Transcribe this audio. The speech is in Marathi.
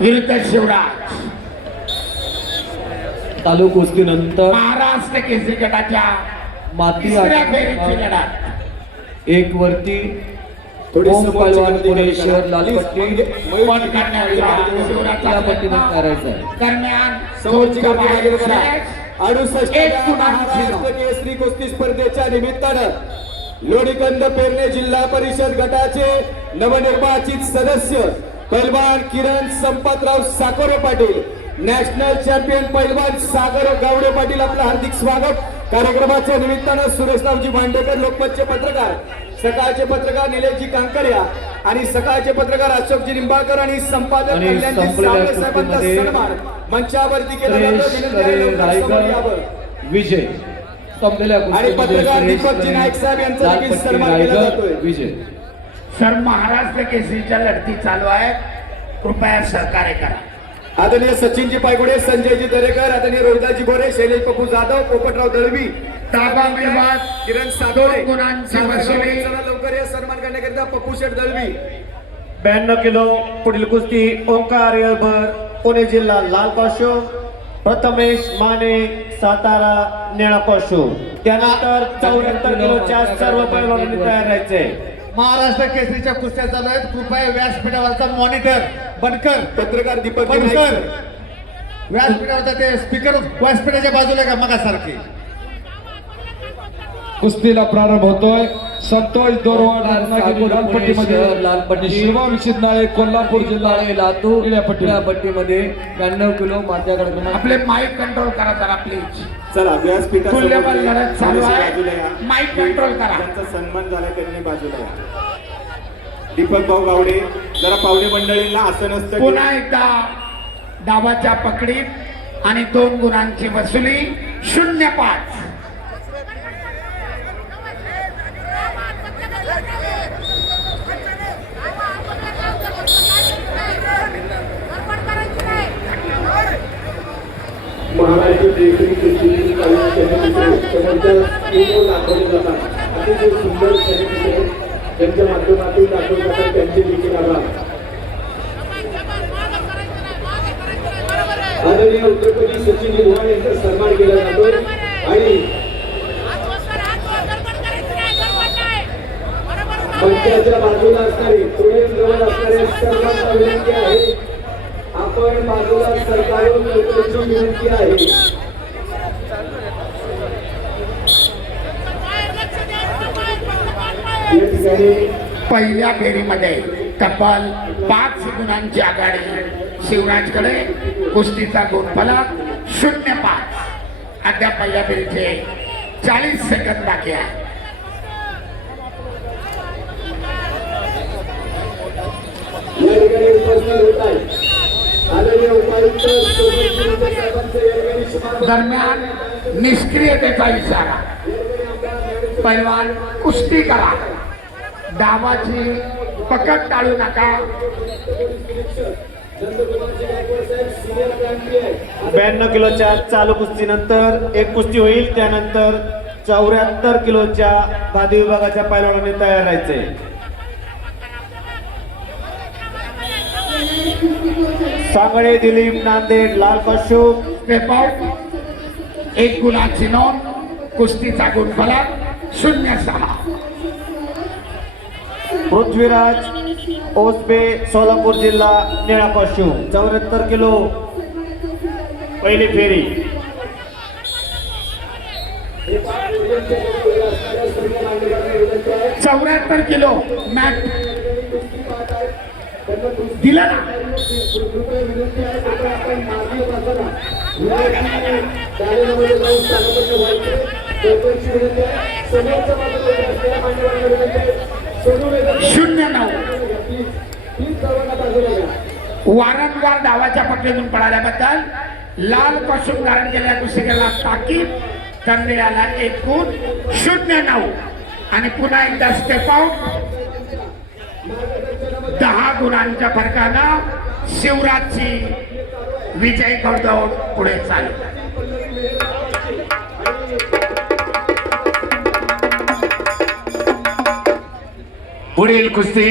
विरुद्ध शिवराज। चालू कुस्तीनंतर महाराष्ट्र केसरी गटाच्या माती तिसऱ्या फेरीची लढत। एक वरती थोडी ओम समोरची पहलवान गर्दी पुणे करा. शहर लाल प्लीज, पट्टी पण करण्याचा शिवराजचा या पट्टीने प्रयत्न. करायचा आहे. दरम्यान समोरची गर्दी बाहेर वगैरे करा. श्रेयस 68 एक गुणांची महाराष्ट्र केसरी कुस्ती स्पर्धेच्या निमित्तानं लोणीकंद पेरणे जिल्हा परिषद गटाचे नवनिर्वाचित सदस्य पैलवान किरण संपतराव साकोरे पाटील, नॅशनल चॅम्पियन पैलवान सागर गावडे पाटील, आपलं हार्दिक स्वागत. कार्यक्रमाच्या निमित्तानं सुरेशरावजी भांडेकर, लोकमतचे पत्रकार, सकाळचे पत्रकार निलेशजी कांकरिया आणि सकाळचे पत्रकार अशोकजी निंबाळकर आणि संपादक आणि कल्याणजी संपलेल्या सावळे साहेबांचा कुस्तीमध्ये सन्मान मंचावरती केला जातो. श्रेयस विनंती आहे, लवकर समोर यावं. रायगड विजय. संपलेल्या आणि कुस्तीमध्ये पत्रकार श्रेयस दीपकजी नाईक साहेब यांचा लाल देखील पट्टी सन्मान केला रायगड जातोय. विजय. सर महाराष्ट्र केसरीच्या लढती चालू आहेत, कृपया सहकार्य करा. आदरणीय सचिनजी पायगुडे, संजयजी दरेकर, आदरणीय रोहिदाजी गोरे, शैलेश पप्पू जाधव, पोपटराव दळवी, ताबा विवाद किरण सातोरे, 2 गुणांची वसुली. चला लवकर या सन्मान करण्याकरिता पप्पू शेठ दळवी. 92 किलो पुढील कुस्ती ओंकार येळभर पुणे जिल्हा लाल कॉस्ट्यूम, प्रथमेश माने सातारा निळा कॉस्ट्यूम. त्यानंतर 74 किलोच्या सर्व पैलवानांनी तयार राहायचे. महाराष्ट्र केसरीच्या कुस्त्या चालू आहेत. कृपया व्यासपीठावरचा मॉनिटर बंद कर. पत्रकार दीपक बंद नाईक कर. साहेब. व्यासपीठावरचा ते स्पीकर व्यासपीठाच्या बाजूला का मगासारखे. कुस्तीला प्रारंभ होतोय. संतोष दोरवाड रत्नागिरी लाल पट्टीमध्ये, शहर लाल पट्टी, शिवा विचितनाळे कोल्हापूर जिल्हा लातूर निळ्या पट्टी. निळ्या पट्टीमध्ये 92 किलो मात्या क्रमांक. आपले माईक कंट्रोल करा जरा प्लीज. चला व्यासपीठासमोर तुल्यबल लढत चालू आहे. बाजूला या. माईक कंट्रोल करा. त्यांचा सन्मान झाला त्यांनी बाजूला या. दीपक भाऊ गावडे, जरा पाहुणे मंडळींना असं नसतं की- पुन्हा एकदा डावाच्या पकडीत आणि 2 गुणांची वसुली 0-5. महाराष्ट्र केसरी कुस्ती दाखवले जातात. अतिशय सुंदर क्षण त्यांच्या माध्यमातून दाखवले जातात. त्यांचे देखील आभार. आदरणीय उत्तरप्रदेश सचिन भुवन यांचा सन्मान केला जातो आणि मंचाच्या बाजूला असणारे जवळ असणारे सर्वांना विनंती आहे, आपण बाजूला सरकारून लोकांची विनंती आहे. या ठिकाणी पहिल्या फेरीमध्ये तब्बल 5 गुणांची आघाडी शिवराजकडे. कुस्तीचा गुणफलक 0-5. अद्याप पहिल्या फेरीचे 40 सेकंद बाकी आहे. या ठिकाणी उपस्थित होत आहे आदरणीय उपायुक्त सोबत शिंदे साहेबांचे या ठिकाणी समारोप. दरम्यान निष्क्रियतेचा इशारा. पैलवान कुस्ती करा, डावाची पकड टाळू नका. 92 किलोच्या चालू कुस्तीनंतर एक कुस्ती होईल. त्यानंतर 74 किलोच्या गादी विभागाच्या पैलवानांनी तयार राहायचे. सांगळे दिलीप नांदेड लाल कॉस्ट्यूम, स्टेप आउट. 1 गुणाची नोंद. कुस्तीचा गुणफलक 0-6. पृथ्वीराज ओसबे सोलापूर जिल्हा निळा कॉस्ट्यूम, 74 किलो पहिली फेरी. चौऱ्याहत्तर किलो मॅट दिला ना. शून्य 9. वारंवार डावाच्या पकडीतून पळाल्याबद्दल लाल कॉस्ट्यूम धारण केलेल्या कुस्तीगीराला ताकीद. तंगड्याला 1 गुण. 0-9. आणि पुन्हा एकदा स्टेप आउट. 10 गुणांच्या फरकानं शिवराजची विजय घोडदौड पुढे चालू. पुढील कुस्ती